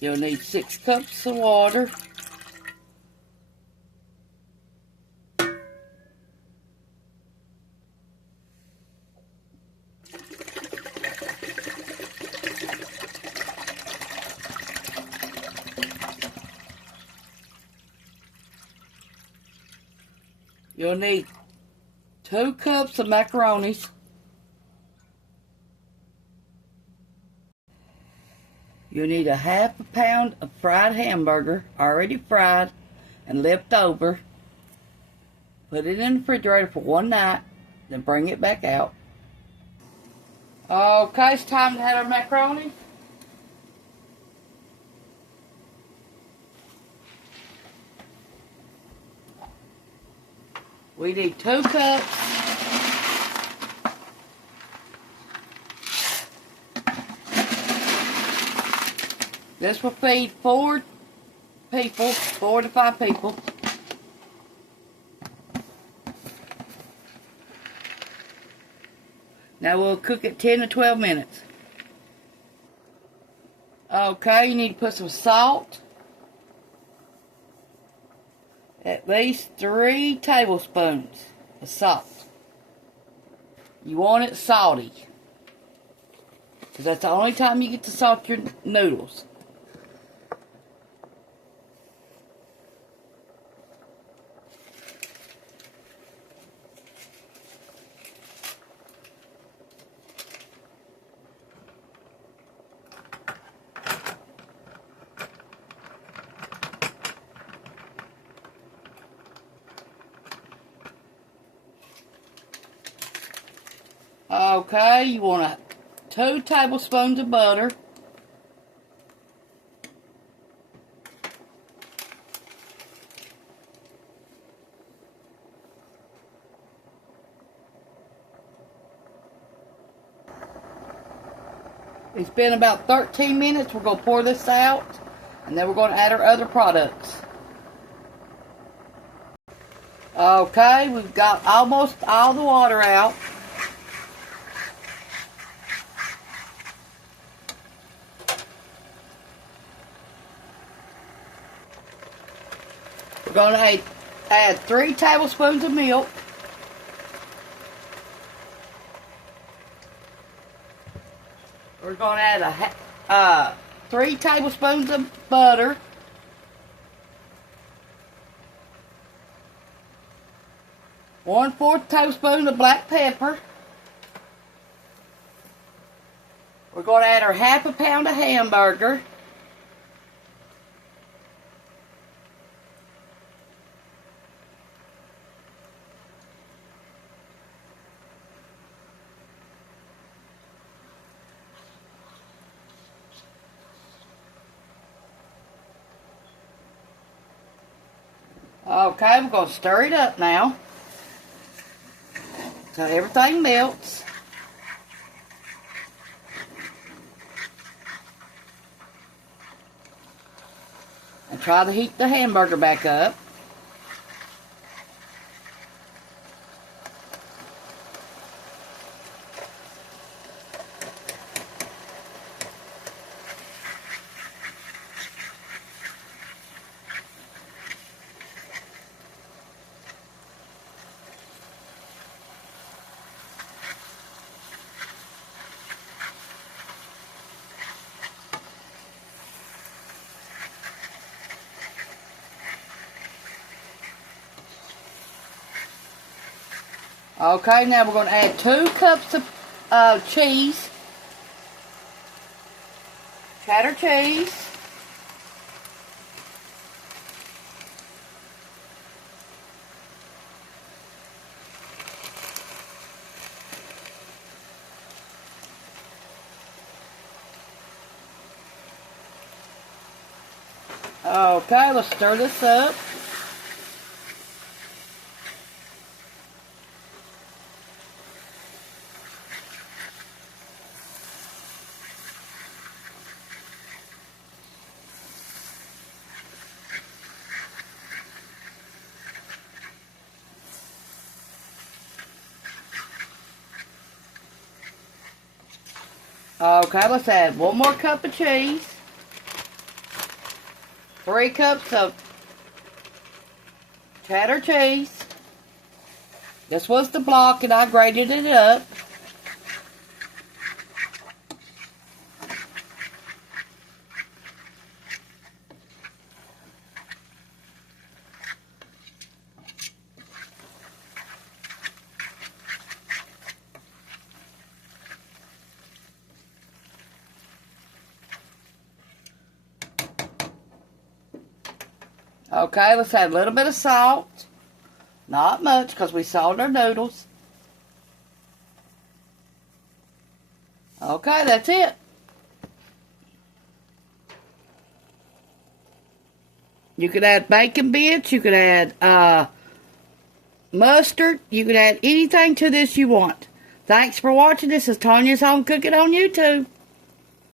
You'll need 6 cups of water. You'll need 2 cups of macaronis. You'll need a half a pound of fried hamburger, already fried and left over. Put it in the refrigerator for one night, then bring it back out. Okay, it's time to add our macaroni. We need 2 cups. This will feed 4 people, 4 to 5 people. Now we'll cook it 10 to 12 minutes. Okay, you need to put some salt. At least 3 tablespoons of salt. You want it salty, because that's the only time you get to salt your noodles. Okay, you want 2 tablespoons of butter. It's been about 13 minutes. We're going to pour this out, and then we're going to add our other products. Okay, we've got almost all the water out. We're going to add 3 tablespoons of milk. We're going to add 3 tablespoons of butter. One-fourth tablespoon of black pepper. We're going to add our half a pound of hamburger. Okay, we're going to stir it up now so everything melts. And try to heat the hamburger back up. Okay, now we're going to add 2 cups of cheese, cheddar cheese. Okay, let's stir this up. Okay, let's add 1 more cup of cheese. 3 cups of cheddar cheese. This was the block and I grated it up. Okay, let's add a little bit of salt. Not much because we salted our noodles. Okay, that's it. You could add bacon bits. You could add mustard. You could add anything to this you want. Thanks for watching. This is Tawnia's Home Cooking on YouTube.